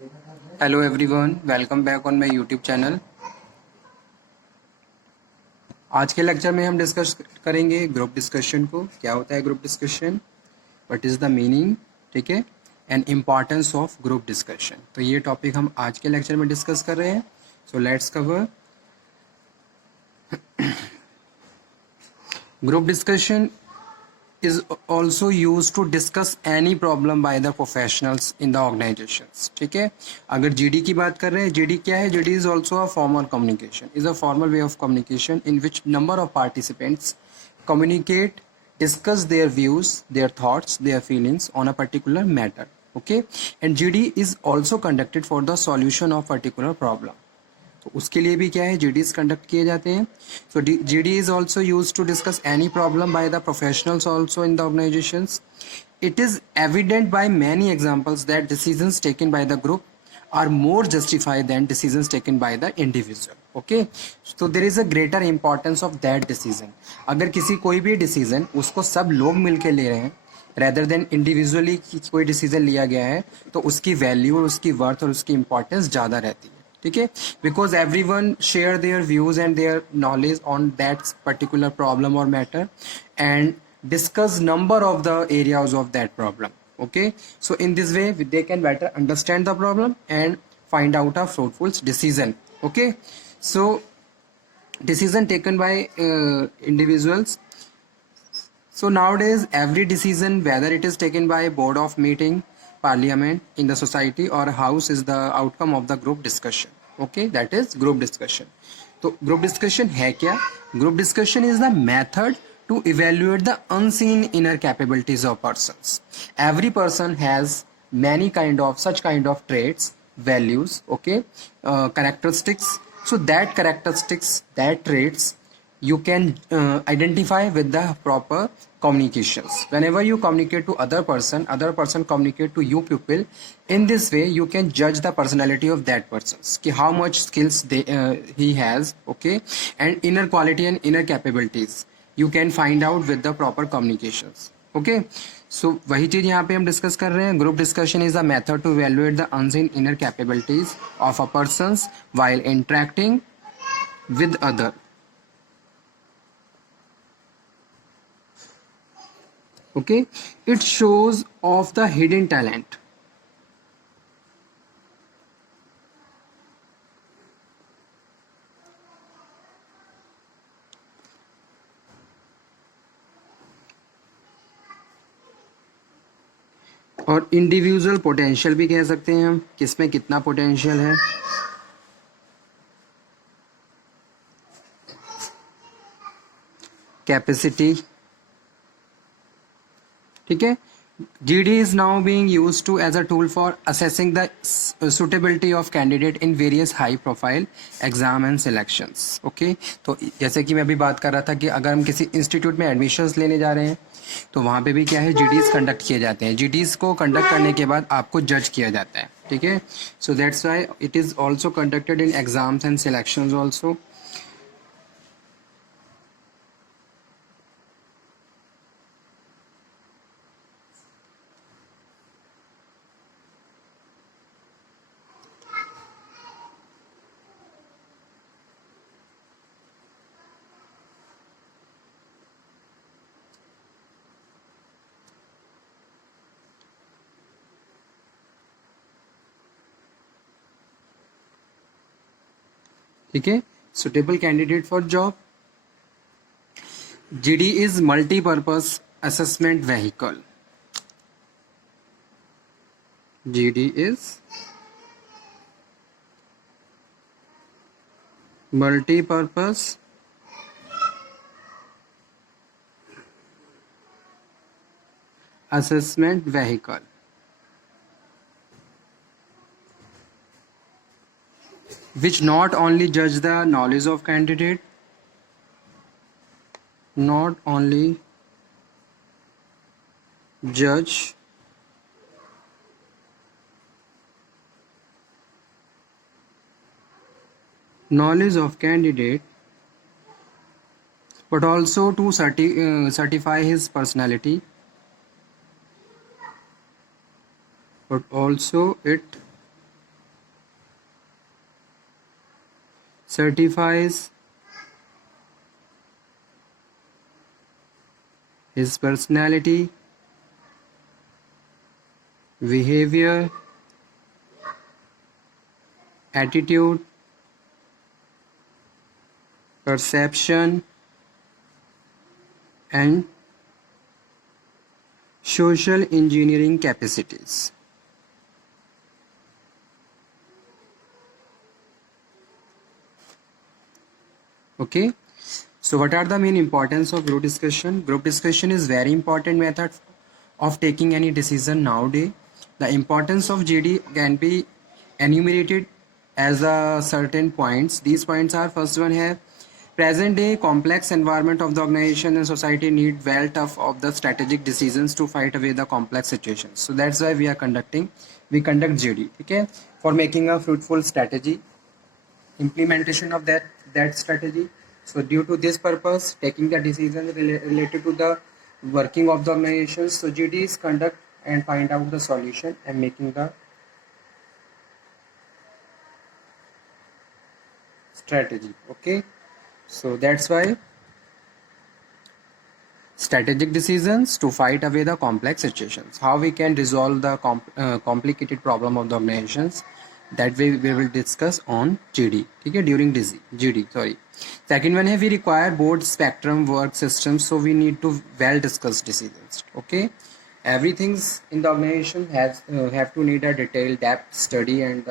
Hello everyone, welcome back on my YouTube channel. आज के lecture में हम डिस्कस करेंगे ग्रुप डिस्कशन को। क्या होता है group discussion, what is the meaning, ठीक है, and importance of group discussion. तो ये टॉपिक हम आज के लेक्चर में डिस्कस कर रहे हैं। So let's cover group discussion is also used to discuss any problem by the professionals in the organizations। ठीक है, अगर जीडी की बात कर रहे हैं, जीडी क्या है? GD is also a formal communication, is a formal way of communication in which number of participants communicate, discuss their views, their thoughts, their feelings on a particular matter। okay, and GD is also conducted for the solution of particular problem। तो उसके लिए भी क्या है, GDs conduct किए जाते हैं। So GD is also use to discuss any problem by the professionals also in the organisations. It is evident by many examples that decisions taken by the group are more justified than decisions taken by the individual. Okay, तो there is a greater importance of that decision. अगर किसी कोई भी decision उसको सब लोग मिलकर ले रहे हैं रेदर देन इंडिविजुअली कोई डिसीजन लिया गया है, तो उसकी वैल्यू और उसकी वर्थ और उसकी इंपॉर्टेंस ज़्यादा रहती है। ठीक है, because everyone share their views and their knowledge on that particular problem और matter and discuss number of the areas of that problem। okay, so in this way they can better understand the problem and find out a fruitful decision। okay, so decision taken by individuals। so nowadays every decision, whether it is taken by board of meeting, parliament, in the society or house, is the outcome of the group discussion। okay, that is group discussion। तो group discussion है क्या? group discussion is the method to evaluate the unseen inner capabilities of persons। every person has many such kind of traits, values, okay, characteristics। so that characteristics, that traits you can identify with the proper communications। whenever you communicate to other person communicate to you people, in this way you can judge the personality of that person, ki how much skills he has, okay, and inner quality and inner capabilities you can find out with the proper communications। okay, so वही चीज यहाँ पे हम discuss कर रहे हैं। Group discussion is a method to evaluate the unseen inner capabilities of a persons while interacting with other। okay, it shows off the hidden talent। और individual potential भी कह सकते हैं हम, किसमें कितना पोटेंशियल है। कैपेसिटी, ठीक है। GD is now being used to as a tool for assessing the suitability of candidate in various high profile exam and selections। okay, तो जैसे कि मैं अभी बात कर रहा था कि अगर हम किसी इंस्टीट्यूट में एडमिशन्स लेने जा रहे हैं तो वहाँ पे भी क्या है, GDs कंडक्ट किए जाते हैं। GDs को कंडक्ट करने के बाद आपको जज किया जाता है। ठीक है, so that's why it is also conducted in exams and selections also. ठीक है, suitable candidate for job. GD is multipurpose assessment vehicle. GD is multi-purpose assessment vehicle which not only judge the knowledge of candidate, not only judge knowledge of candidate but also to certify his personality, but also it certifies his personality, behavior, attitude, perception, and social engineering capacities. Okay, so what are the main importance of group discussion? Group discussion is very important method of taking any decision nowadays. The importance of GD can be enumerated as a certain points. These points are: first one here, present day complex environment of the organization and society need well tough of the strategic decisions to fight away the complex situations. So that's why we conduct GD, okay, for making a fruitful strategy, implementation of that strategy. So due to this purpose, taking the decisions related to the working of the organizations, so GDs conduct and find out the solution and making the strategy. Okay, so that's why strategic decisions to fight away the complex situations, how we can resolve the complicated problem of the organizations, that way we will discuss on GD, okay, during GD, sorry. Second one है, we require broad spectrum work systems, so we need to well discuss decisions. Okay, everything's in the organization has have to need a detailed depth study and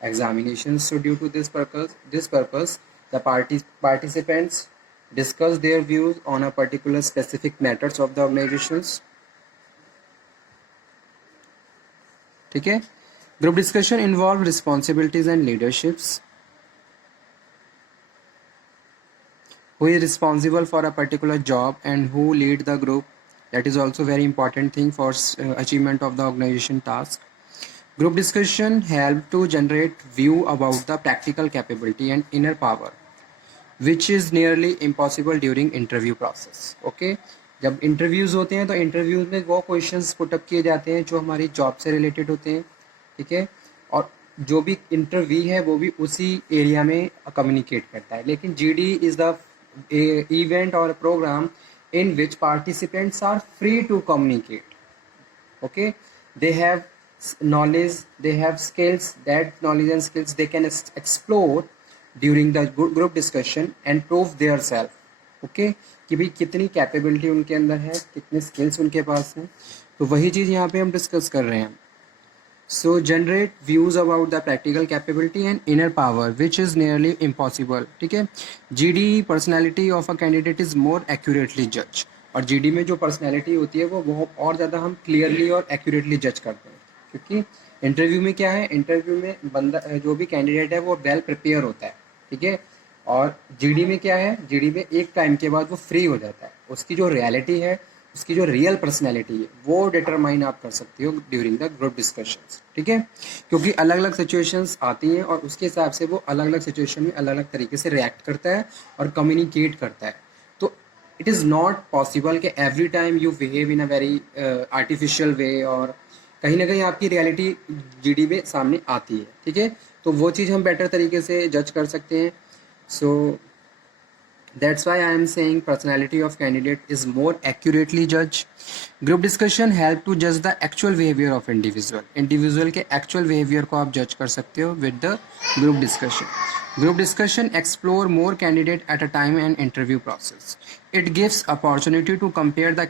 examination. So due to this purpose, the participants discuss their views on a particular specific matters of the organizations. ठीक है. Group discussion involve responsibilities and leaderships. Who is responsible for a particular job and who lead the group? That is also very important thing for achievement of the organization task. Group discussion help to generate view about the practical capability and inner power, which is nearly impossible during interview process. Okay, जब interviews होते हैं तो interviews में वो questions put up किए जाते हैं जो हमारी जॉब से रिलेटेड होते हैं. ठीक है, और जो भी इंटरव्यू है वो भी उसी एरिया में कम्युनिकेट करता है. लेकिन GD is the event or a program in which participants are free to communicate. Okay, they have knowledge, they have skills, that knowledge and skills they can explore during the group discussion and prove their self. Okay, कि भाई कितनी capability उनके अंदर है, कितने skills उनके पास हैं, तो वही चीज़ यहाँ पे हम डिस्कस कर रहे हैं. So generate views about the practical capability and inner power, which is nearly impossible. ठीक है, GD personality of a candidate is more accurately judged. और GD में जो personality होती है वो और ज़्यादा हम clearly और accurately judge करते हैं, क्योंकि इंटरव्यू में क्या है, इंटरव्यू में बंदा जो भी कैंडिडेट है वो वेल प्रिपेयर होता है. ठीक है, और GD में क्या है, GD में एक टाइम के बाद वो फ्री हो जाता है. उसकी जो रियलिटी है, उसकी जो रियल पर्सनैलिटी है वो डिटरमाइन आप कर सकते हो ड्यूरिंग द ग्रुप डिस्कशंस. ठीक है, क्योंकि अलग अलग सिचुएशंस आती हैं और उसके हिसाब से वो अलग अलग सिचुएशन में अलग अलग तरीके से रिएक्ट करता है और कम्युनिकेट करता है. तो इट इज़ नॉट पॉसिबल कि every time you behave in a very artificial way, और कहीं ना कहीं आपकी रियलिटी GD में सामने आती है. ठीक है, तो वो चीज़ हम बेटर तरीके से जज कर सकते हैं. सो that's why I am saying personality of candidate is more accurately judged. Group discussion help to judge the actual behavior of individual के actual behavior को आप judge कर सकते हो with the group discussion. Group discussion explore more candidate at a time and interview process. It gives opportunity to compare the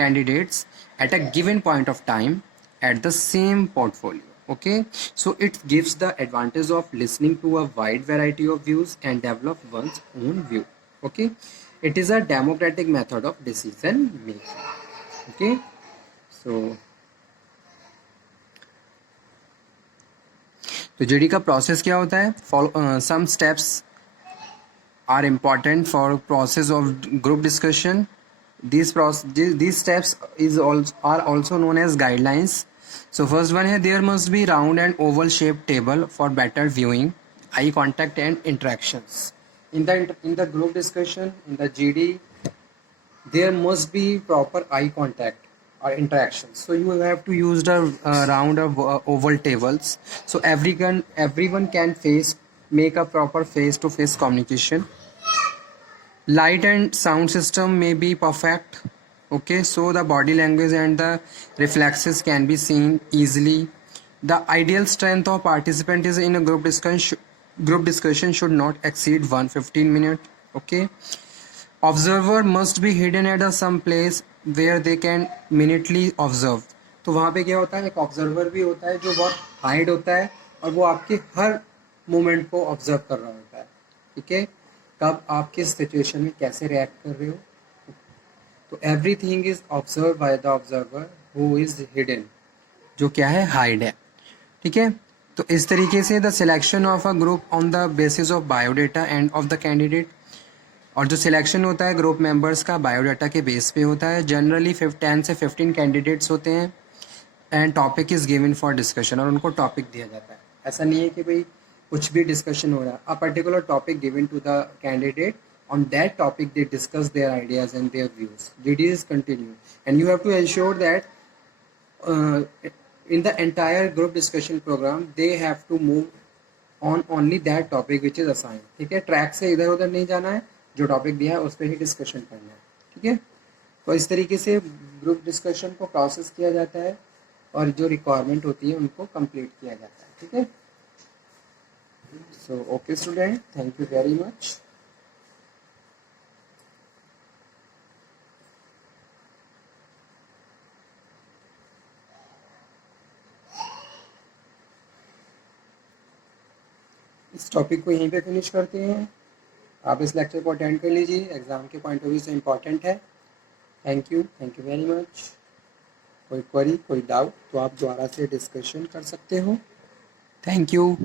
candidates at a given point of time at the same portfolio. Okay, so it gives the advantage of listening to a wide variety of views and develop one's own view. Okay, it is a democratic method of decision making. Okay, so GD का process क्या होता है? Some steps are important for process of group discussion. These steps are also known as guidelines. So first one है, there must be round and oval shaped table for better viewing, eye contact and interactions. In the group discussion, in the GD, there must be proper eye contact or interactions. So you have to use the round of oval tables, so everyone can face make a proper face-to-face communication. Light and sound system may be perfect. Okay, so the body language and the reflexes can be seen easily. The ideal strength of participant is in a group discussion. Group discussion should not exceed 115 minutes. Okay. Observer must be hidden at some place where they can minutely observe. तो वहाँ पे क्या होता है, एक observer भी होता है जो बहुत हाइड होता है और वो आपके हर मोमेंट को ऑब्जर्व कर रहा होता है. ठीक है, कब आप किस सिचुएशन में कैसे रिएक्ट कर रहे हो. तो everything is observe by the observer who is hidden, जो क्या है, हाइड है. ठीक है, तो इस तरीके से the selection of a group on the basis of biodata end of the candidate, और जो सिलेक्शन होता है ग्रुप मेंबर्स का बायोडाटा के बेस पे होता है. जनरली 10 से 15 कैंडिडेट्स होते हैं and topic is given for discussion, और उनको टॉपिक दिया जाता है. ऐसा नहीं है कि भाई कुछ भी डिस्कशन हो रहा है. A particular topic given to the candidate, on that topic they discuss their ideas and their views. GDs continue and you have to ensure that in the entire group discussion program they have to move on only that topic which is assigned. ठीक है, track से इधर उधर नहीं जाना है, जो topic दिया है उस पर ही डिस्कशन करना है. ठीक है, तो इस तरीके से ग्रुप डिस्कशन को प्रोसेस किया जाता है और जो रिक्वायरमेंट होती है उनको कंप्लीट किया जाता है. ठीक है, so okay student, thank you very much. इस टॉपिक को यहीं पे फिनिश करते हैं. आप इस लेक्चर को अटेंड कर लीजिए, एग्ज़ाम के पॉइंट ऑफ व्यू से इम्पॉर्टेंट है. Thank you very much. कोई क्वेरी, कोई डाउट तो आप दोबारा से डिस्कशन कर सकते हो. Thank you.